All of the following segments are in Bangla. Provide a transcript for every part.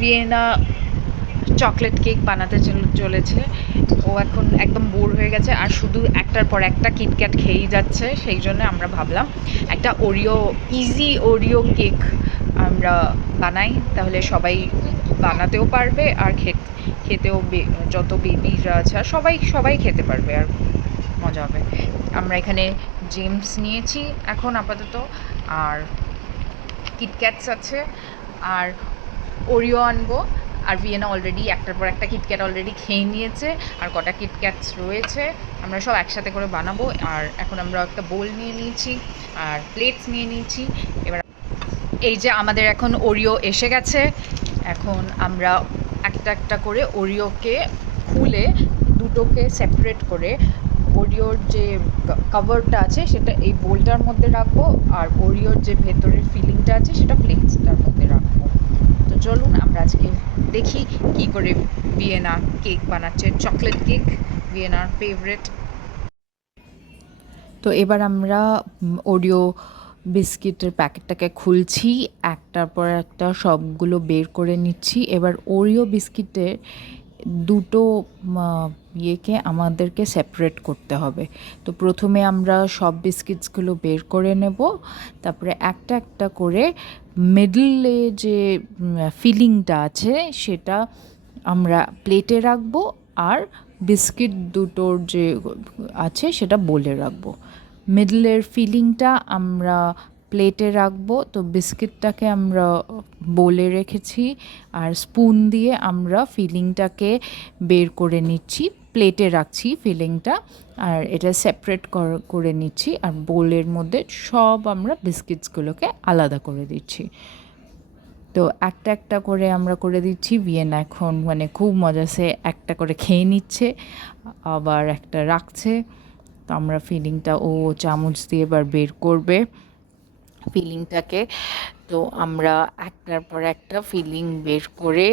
ভিয়েনা চকলেট কেক বানাতে চলেছে। ও এখন একদম বোর হয়ে গেছে আর শুধু একটার পর একটা কিটক্যাট খেয়েই যাচ্ছে। সেই জন্য আমরা ভাবলাম একটা ইজি ওরিও কেক আমরা বানাই, তাহলে সবাই বানাতেও পারবে আর খেতেও যত বেবিরা আছে আর সবাই সবাই খেতে পারবে আর মজা হবে। আমরা এখানে জেমস নিয়েছি এখন আপাতত, আর কিটক্যাটস আছে, আর ওরিও আনবো। আর ভিয়েনা অলরেডি একটার পর একটা কিটক্যাট অলরেডি খেয়ে নিয়েছে, আর কটা কিটক্যাটস রয়েছে। আমরা সব একসাথে করে বানাবো। আর এখন আমরা একটা বোল নিয়ে নিয়েছি আর প্লেটস নিয়ে নিয়েছি। এবার এই যে আমাদের এখন ওরিও এসে গেছে। এখন আমরা একটা একটা করে ওরিওকে খুলে দুটোকে সেপারেট করে ওরিওর যে কভারটা আছে সেটা এই বোলটার মধ্যে রাখবো, আর ওরিওর যে ভেতরের ফিলিংটা আছে সেটা প্লেটসটার মধ্যে রাখবো। তো চলুন আমরা আজকে দেখি কি করে ভিয়েনা কেক বানাচ্ছে, চকলেট কেক, ভিয়েনার ফেভারিট। তো এবার আমরা ওরিও বিস্কিটের প্যাকেটটাকে খুলছি, একটার পর একটা সবগুলো বের করে নিচ্ছি। এবার ওরিও বিস্কিটের দুটো ইয়েকে আমাদেরকে সেপারেট করতে হবে। তো প্রথমে আমরা সব বিস্কিটসগুলো বের করে নেব, তারপরে একটা একটা করে মিডলে যে ফিলিংটা আছে সেটা আমরা প্লেটে রাখবো, আর বিস্কিট দুটোর যে আছে সেটা বলে রাখবো। মিডলের ফিলিংটা আমরা প্লেটে রাখবো, তো বিস্কিটটাকে আমরা বলে রেখেছি, আর স্পুন দিয়ে আমরা ফিলিংটাকে বের করে নিচ্ছি, প্লেটে রাখছি ফিলিংটা, আর এটা সেপারেট করে নিচ্ছি, আর বোলের মধ্যে সব আমরা বিস্কিটসগুলোকে আলাদা করে দিচ্ছি। তো একটা একটা করে আমরা করে দিচ্ছি। ভিয়েনা এখন মানে খুব মজাসে একটা করে খেয়ে নিচ্ছে, আবার একটা রাখছে। তো আমরা ফিলিংটা ও চামচ দিয়ে এবার বের করবে ফিলিংটাকে। তো আমরা একটার পর একটা ফিলিং বের করে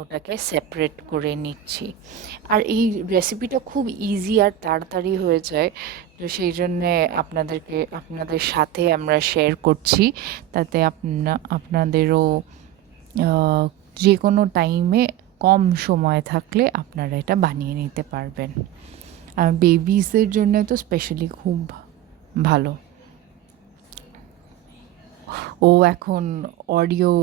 ওটাকে সেপারেট করে নিচ্ছি। আর এই রেসিপিটা খুব ইজি আর তাড়াতাড়ি হয়ে যায়, তো সেই জন্যে আপনাদের সাথে আমরা শেয়ার করছি, তাতে আপনাদেরও যে কোনো টাইমে কম সময় থাকলে আপনারা এটা বানিয়ে নিতে পারবেন। আর বেবিসের জন্য তো স্পেশালি খুব ভালো। ও এখন অরিও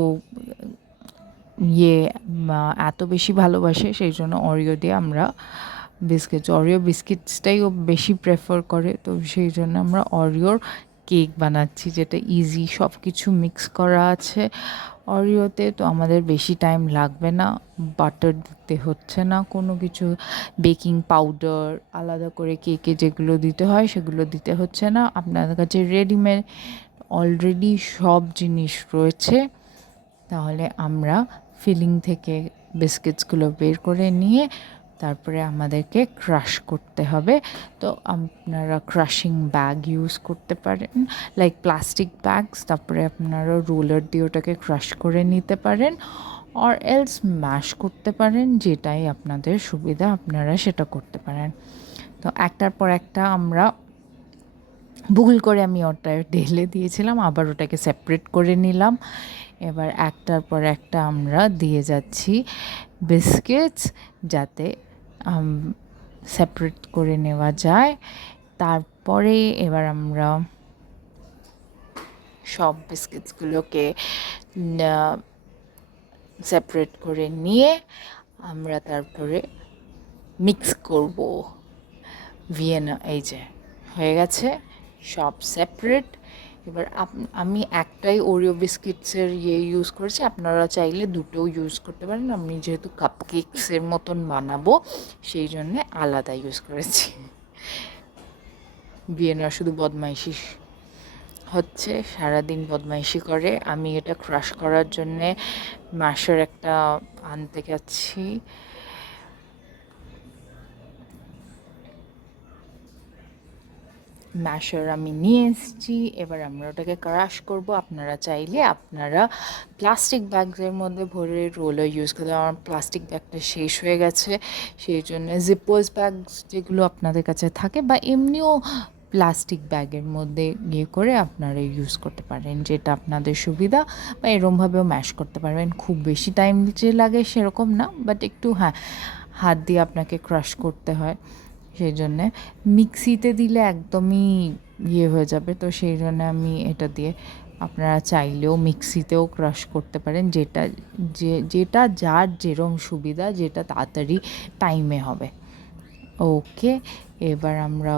এত বেশি ভালোবাসে, সেই জন্য অরিও দিয়ে আমরা অরিও বিস্কিটসটাই ও বেশি প্রেফার করে, তো সেই জন্য আমরা অরিওর কেক বানাচ্ছি, যেটা ইজি, সব কিছু মিক্স করা আছে অরিওতে, তো আমাদের বেশি টাইম লাগবে না, বাটার দিতে হচ্ছে না কোনো কিছু, বেকিং পাউডার আলাদা করে কেকে যেগুলো দিতে হয় সেগুলো দিতে হচ্ছে না। আপনাদের কাছে রেডিমেড অলরেডি সব জিনিস রয়েছে। তাহলে আমরা ফিলিং থেকে বিস্কিটসগুলো বের করে নিয়ে তারপরে আমাদেরকে ক্রাশ করতে হবে। তো আপনারা ক্রাশিং ব্যাগ ইউজ করতে পারেন, লাইক প্লাস্টিক ব্যাগস, তারপরে আপনারা রোলার দিয়ে ওটাকে ক্রাশ করে নিতে পারেন, অর এলস ম্যাশ করতে পারেন, যেটাই আপনাদের সুবিধা আপনারা সেটা করতে পারেন। তো একটার পর একটা আমরা ভুল করে আমি ওটা ঢেলে দিয়েছিলাম, আবার ওটাকে সেপারেট করে নিলাম। এবার একটার পর একটা আমরা দিয়ে যাচ্ছি বিস্কিটস, যাতে সেপারেট করে নেওয়া যায়। তারপরে এবার আমরা সব বিস্কিটসগুলোকে সেপারেট করে নিয়ে আমরা তারপরে মিক্স করব ভিয়েনা। এই যে হয়ে গেছে সব সেপারেট। এবার আমি একটাই ওরিও বিস্কিটসের ইউজ করেছি, আপনারা চাইলে দুটোও ইউজ করতে পারেন। আমি যেহেতু কাপকেকসের মতন বানাবো সেই জন্যে আলাদা ইউজ করেছি। ভিয়েনা শুধু বদমাইশি হচ্ছে, সারাদিন বদমাইশি করে। আমি এটা ক্রাশ করার জন্যে ম্যাশার একটা আনতে গেছি, ম্যাশার আমি নিয়ে এসেছি। এবার আমরা ওটাকে ক্রাশ করব। আপনারা চাইলে আপনারা প্লাস্টিক ব্যাগের মধ্যে ভরে রোলার ইউজ করতে, আমার প্লাস্টিক ব্যাগটা শেষ হয়ে গেছে, সেই জন্য জিপার্স ব্যাগ যেগুলো আপনাদের কাছে থাকে, বা এমনিও প্লাস্টিক ব্যাগের মধ্যে করে আপনারা ইউজ করতে পারেন, যেটা আপনাদের সুবিধা, বা এরমভাবেও ম্যাশ করতে পারবেন। খুব বেশি টাইম যে লাগে সেরকম না, বাট একটু হাত দিয়ে আপনাকে ক্রাশ করতে হয়, সেই জন্যে। মিক্সিতে দিলে একদমই হয়ে যাবে, তো সেই জন্য আমি এটা দিয়ে, আপনারা চাইলেও মিক্সিতেও ক্রাশ করতে পারেন, যেটা যার যেরম সুবিধা, যেটা তাড়াতাড়ি টাইমে হবে। ওকে, এবার আমরা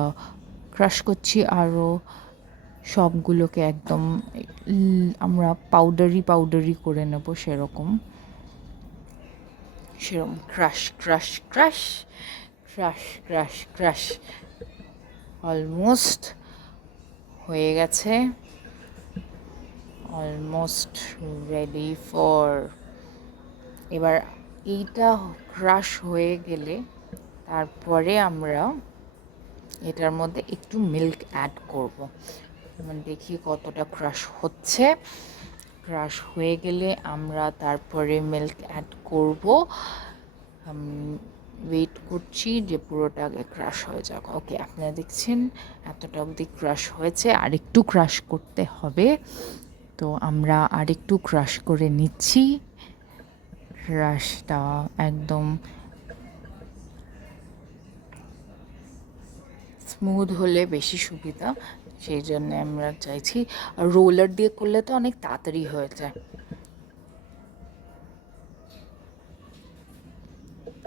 ক্রাশ করছি আরও সবগুলোকে একদম আমরা পাউডারি করে নেব, সেরকম crush crush crush crush crush crush. Almost হয়ে গেছে, অলমোস্ট রেডি ফর। এবার এইটা ক্রাশ হয়ে গেলে তারপরে আমরা এটার মধ্যে একটু মিল্ক অ্যাড করব। দেখি কতটা ক্রাশ হচ্ছে। ক্রাশ হয়ে গেলে আমরা তারপরে মিল্ক অ্যাড করব। ওয়েট করছি যে পুরোটা আগে ক্রাশ হয়ে যাক। ওকে, আপনারা দেখছেন এতটা অবধি ক্রাশ হয়েছে, আরেকটু ক্রাশ করতে হবে, তো আমরা আরেকটু ক্রাশ করে নিচ্ছি। ক্রাশটা একদম স্মুথ হলে বেশি সুবিধা, সেই জন্য আমরা চাইছি। আর রোলার দিয়ে করলে তো অনেক তাড়াতাড়ি হয়ে যায়।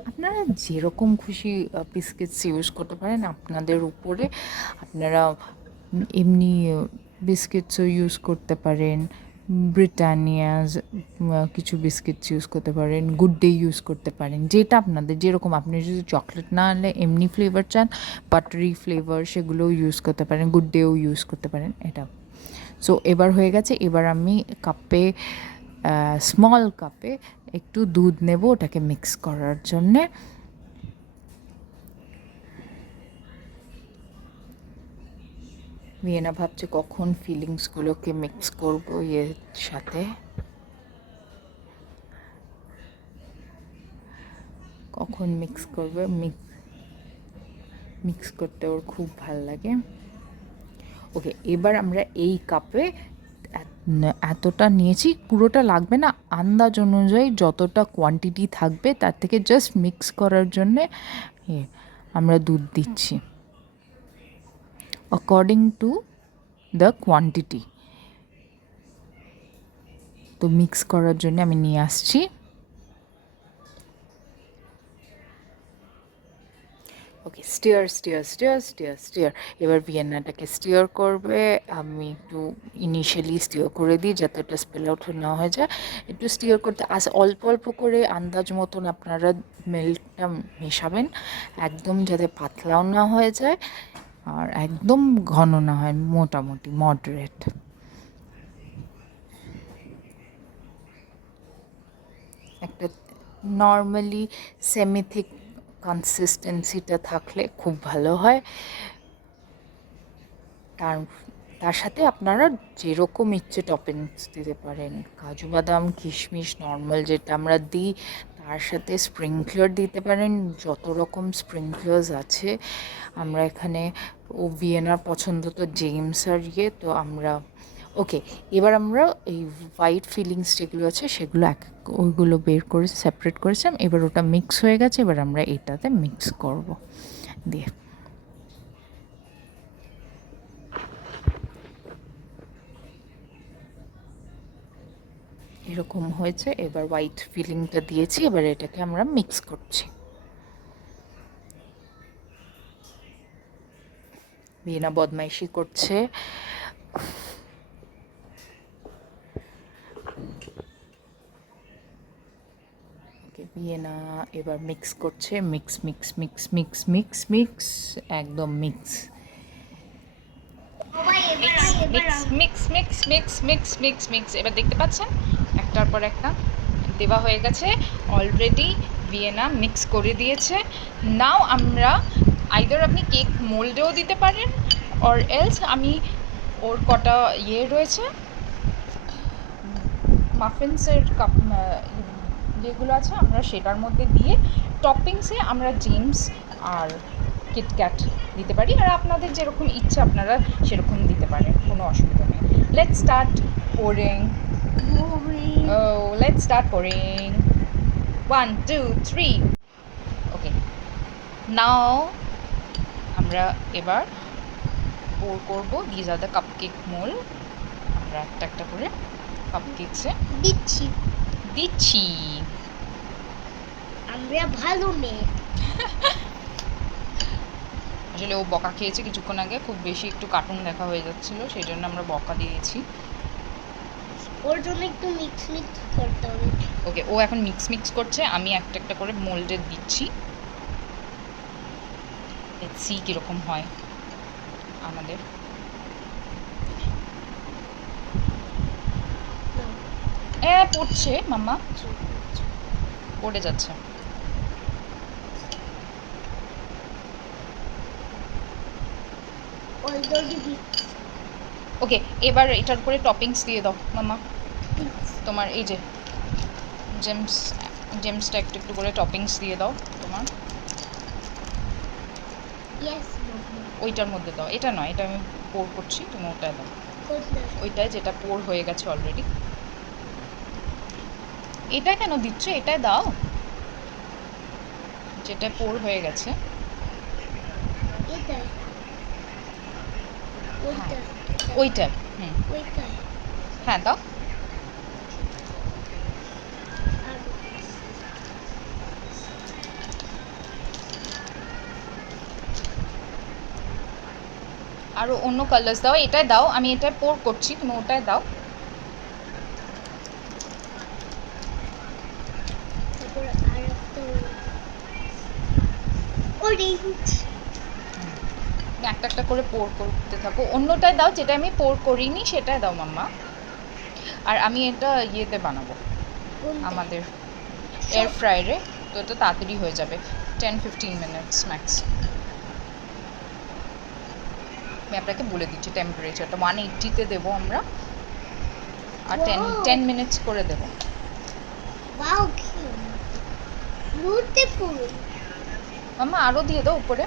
আপনারা যেরকম খুশি বিস্কিটস ইউজ করতে পারেন, আপনাদের উপরে। আপনারা এমনি বিস্কিটসও ইউজ করতে পারেন, ব্রিটানিয়াজ কিছু বিস্কিটস ইউজ করতে পারেন, গুড ডে ইউজ করতে পারেন, যেটা আপনাদের যেরকম। আপনি যদি চকলেট না আনলে এমনি ফ্লেভার চান, বাটারি ফ্লেভার, সেগুলোও ইউজ করতে পারেন, গুড ডেও ইউজ করতে পারেন এটা। সো এবার হয়ে গেছে। এবার আমি কাপে, স্মল কাপে একটু দুধ নেব ওটাকে মিক্স করার জন্যে। ভিয়েনা ভাবছে কখন ফিলিংসগুলোকে মিক্স করবো এর সাথে। কখন মিক্স করবে, মিক্স করতে ওর খুব ভাল লাগে। ওকে, এবার আমরা এই কাপে এতটা নিয়েছি, পুরোটা লাগবে না, আন্দাজ অনুযায়ী যতটা কোয়ান্টিটি থাকবে তার থেকে জাস্ট মিক্স করার জন্যে আমরা দুধ দিচ্ছি, অ্যাকর্ডিং টু দ্য কোয়ান্টিটি। তো মিক্স করার জন্য আমি নিয়ে আসছি। ওকে, স্টিয়ার। এবার ভিয়েনাটাকে স্টিয়ার করবে। আমি একটু ইনিশিয়ালি স্টিয়ার করে দিই যাতে এটা স্পেল আউট না হয়ে যায়। একটু স্টিয়ার করতে অল্প অল্প করে আন্দাজ মতন আপনারা মিল্কটা মেশাবেন, একদম যাতে পাতলাও না হয়ে যায় আর একদম ঘন না হয়, মোটামুটি মডারেট। একটা নর্মালি সেমিথিক কনসিস্টেন্সিটা থাকলে খুব ভালো হয়। তার সাথে আপনারা যেরকম ইচ্ছে টপিংস দিতে পারেন, কাজু বাদাম, কিশমিশ, নর্মাল যেটা আমরা দিই, তার সাথে স্প্রিংকলার দিতে পারেন, যত রকম স্প্রিংকলার্স আছে। আমরা এখানে ভিয়েনার পছন্দ তো জেমস আর তো আমরা ওকে। এবার আমরা এই হোয়াইট ফিলিংস যেগুলো আছে সেগুলো ওইগুলো বের করে সেপারেট করেছিলাম। এবার ওটা মিক্স হয়ে গেছে, এবার আমরা এটাতে মিক্স করব দিয়ে। এরকম হয়েছে। এবার হোয়াইট ফিলিংটা দিয়েছি, এবার এটাকে আমরা মিক্স করছি। ভিয়েনা বদমাইশি করছে। ভিয়েনা এবার মিক্স করছে, mix mix mix mix mix mix, একদম mix mix mix mix mix mix mix mix. এবার দেখতে পাচ্ছেন একটার পর একটা দেওয়া হয়ে গেছে অলরেডি। ভিয়েনা মিক্স করে দিয়েছে। নাও আমরা আইদার আপনি কেক মোল্ডেও দিতে পারেন, অর এলস আমি ওর কটা রয়েছে মাফিন্সের কাপ যেগুলো আছে আমরা সেটার মধ্যে দিয়ে টপিংসে আমরা জেমস আর কিটক্যাট দিতে পারি, আর আপনাদের যেরকম ইচ্ছা আপনারা সেরকম দিতে পারেন, কোনো অসুবিধা নেই। Let's start pouring. Let's start pouring. 1 2 3। ওকে, নাও আমরা এবার পোর করবো। These are the cupcake mould. আমরা একটা একটা করে কাপকেকসে দিচ্ছি। আমরা ভালো মেয়ে। আসলে ও বকা খেয়েছে কিছুক্ষণ আগে, খুব বেশি একটু কার্টুন দেখা হয়ে যাচ্ছিল, সেই জন্য আমরা বকা দিয়েছি। ওর জন্য একটু মিক্স করতে হবে। ওকে, ও এখন মিক্স করছে, আমি একটা একটা করে মোল্ডে দিচ্ছি। লেটস সি কীরকম হয় আমাদের। পড়ছে মাম্মা, পড়ে যাচ্ছে। ওকে, এবার এটার উপরে টপিংস দিয়ে দাও মাম্মা। তোমার এই যে জেমসটা একটু একটু করে টপিংস দিয়ে দাও তোমার। ওইটার মধ্যে দাও, এটা নয়, এটা আমি পোর করছি, তুমি ওটায় দাও। ওইটায় যেটা পোর হয়ে গেছে অলরেডি। এটা কেন দিচ্ছ? এটাই দাও যেটা পোর হয়ে গেছে। ওইটা হ্যাঁ দাও। আরও অন্য কালার্স দাও, এটাই দাও, আমি এটাই পোর করছি, তুমি ওটাই দাও। একটা একটা করে পোর করতে থাকো। অন্যটায় দাও, যেটা আমি পোর করিনি সেটাই দাও মাম্মা। আর আমি এটা ইয়েতে বানাবো, আমাদের এয়ার ফ্রায়ারে, তো এটা তাড়াতাড়ি হয়ে যাবে, 10-15 মিনিটস ম্যাক্স। আমি আপনাকে বলে দিচ্ছি টেম্পারেচারটা 180-তে দেবো আমরা, আর 10 মিনিটস করে দেবো। মাম্মা আরও দিয়ে দাও উপরে।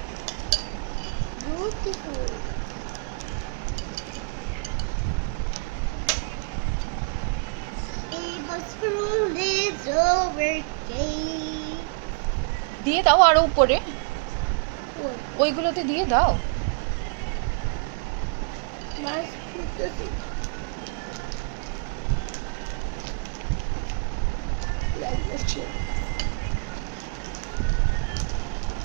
দিয়ে দাও আরও উপরে, ওইগুলোতে দিয়ে দাও।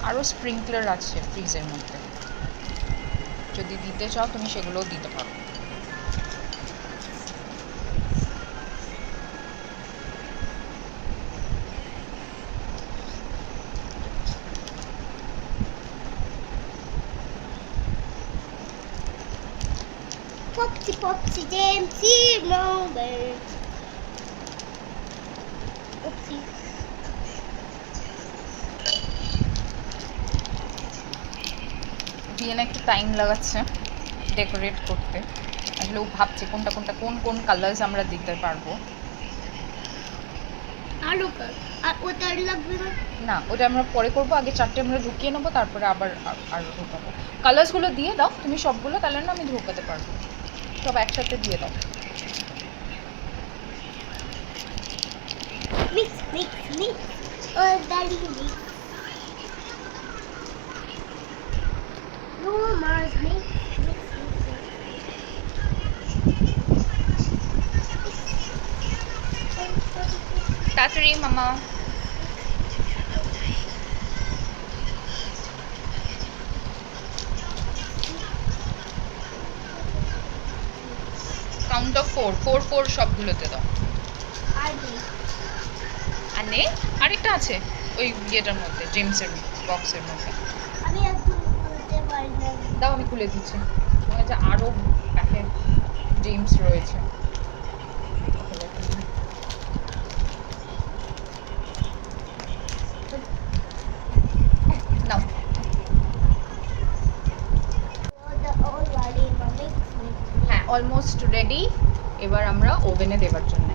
আরও স্প্রিংকলার আছে ফ্রিজের মধ্যে, যদি দিতে চাও তুমি সেগুলোও দিতে পারো। Popsy Dampsy moment. Oopsie. Vienna একটু টাইম লাগাচ্ছে ডেকোরেট করতে, আসলে ও ভাবছে কোনটা কোনটা কোন কালার্স আমরা দিতে পারবো। আলু আর ওটা লাগবে না, না ওটা আমরা পরে করবো, আগে চারটে আমরা ঢুকিয়ে নেবো, তারপরে আবার আর ঢুকাবো। কালার্সগুলো দিয়ে দাও তুমি সবগুলো, তাহলে না আমি ঢুকাতে পারবো, সব একসাথে দিয়ে দাও। মিক্স ও ডালি মিক্স নো মাস মিক্স তাড়াতাড়ি মামা। কাউন্ট অফ 4 সবগুলোতে দাও। আর নে আরেকটা আছে ওই ইয়েটার মধ্যে, জেমসের বক্সের মধ্যে। আমি এখন খুলতে পারি না, দাও আমি খুলে দিচ্ছি। আমার কাছে আরও প্যাকেট জেমস রয়েছে। নাও হ্যাঁ অলমোস্ট রেডি। এবার আমরা ওভেনে দেওয়ার জন্য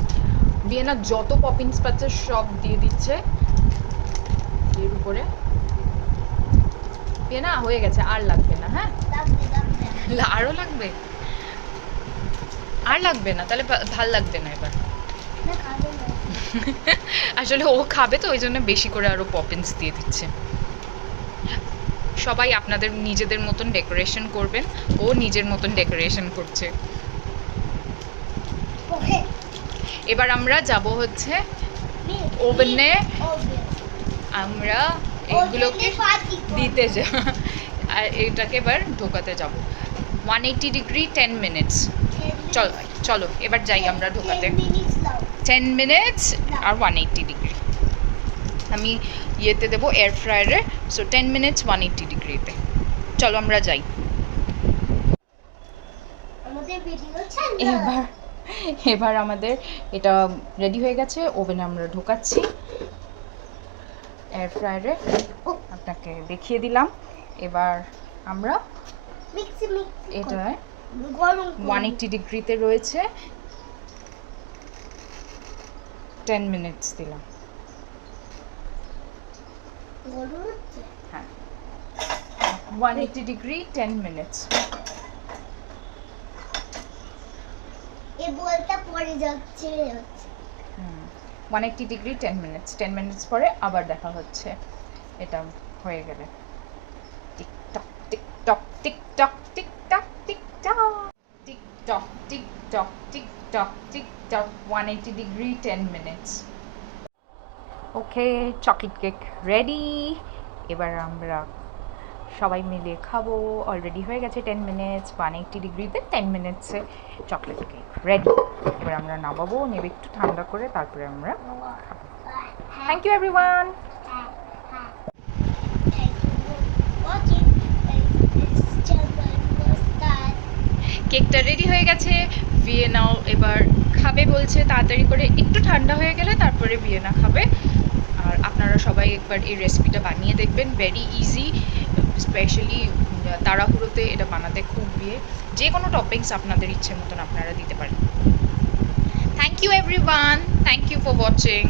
ভিয়েনা যত পপিংস পাচ্ছে সব দিয়ে দিচ্ছে এর উপরে। ভিয়েনা হয়ে গেছে, আর লাগবে না। হ্যাঁ, লাগবে লাগবে আরও লাগবে? আর লাগবে না, তাহলে ভাল লাগবে না এবার। না খাবো না আসলে ও খাবে তো ওই জন্য বেশি করে আরো পপিন্স দিয়ে দিচ্ছে। সবাই আপনাদের নিজেদের মতন ডেকোরেশন করবেন, ও নিজের মতন ডেকোরেশন করছে। ওকে এবার আমরা যাব হচ্ছে ওভেনে, আমরা এগুলোকে দিতে যাব, আর এটাকে এবার ঢোকাতে যাব 180 ডিগ্রি 10 মিনিটস। চলো চলো এবার যাই আমরা ঢোকাতে। 10 মিনিটস আর 180 ডিগ্রি আমি ইয়েতে দেবো, এয়ার ফ্রায়ারে। সো 10 মিনিটস 180 ডিগ্রিতে। চলো আমরা যাই। আমাদের ভিডিও এবার এবার আমাদের এটা রেডি হয়ে গেছে, ওভেনে আমরা ঢোকাচ্ছি এয়ার ফ্রায়ারে। আপনাকে দেখিয়ে দিলাম। এবার আমরা এটা গরম 180 ডিগ্রিতে রয়েছে, 10 মিনিটস দিলাম। গরম হচ্ছে হ্যাঁ, 180 ডিগ্রি 10 মিনিটস। এই বলটা পড়ে যাচ্ছে 180 ডিগ্রি 10 মিনিটস। 10 মিনিটস পরে আবার দেখা হচ্ছে এটা হয়ে গেলে। Tick tock tick tock tick tock tick tock tick tock tick tock tick tock tick tock tick tock 180 degree 10 minutes. Okay, chocolate cake ready. এবার আমরা সবাই মিলে খাবো। অলরেডি হয়ে গেছে 10 মিনিটস, 180 ডিগ্রিতে 10 মিনিটসে চকলেট কেক রেডি। এবার আমরা নামাবো, নেবে একটু ঠান্ডা করে, তারপরে আমরা খাবো। Thank you everyone. কেকটা রেডি হয়ে গেছে, ভিয়েনাও এবার খাবে বলছে, তাড়াতাড়ি করে একটু ঠান্ডা হয়ে গেলে তারপরে ভিয়েনা খাবে। আর আপনারা সবাই একবার এই রেসিপিটা বানিয়ে দেখবেন, ভেরি ইজি, স্পেশালি তাড়াহুড়োতে এটা বানাতে খুব যে কোনো টপিংস আপনাদের ইচ্ছে মতন আপনারা দিতে পারেন। Thank you everyone, thank you for watching.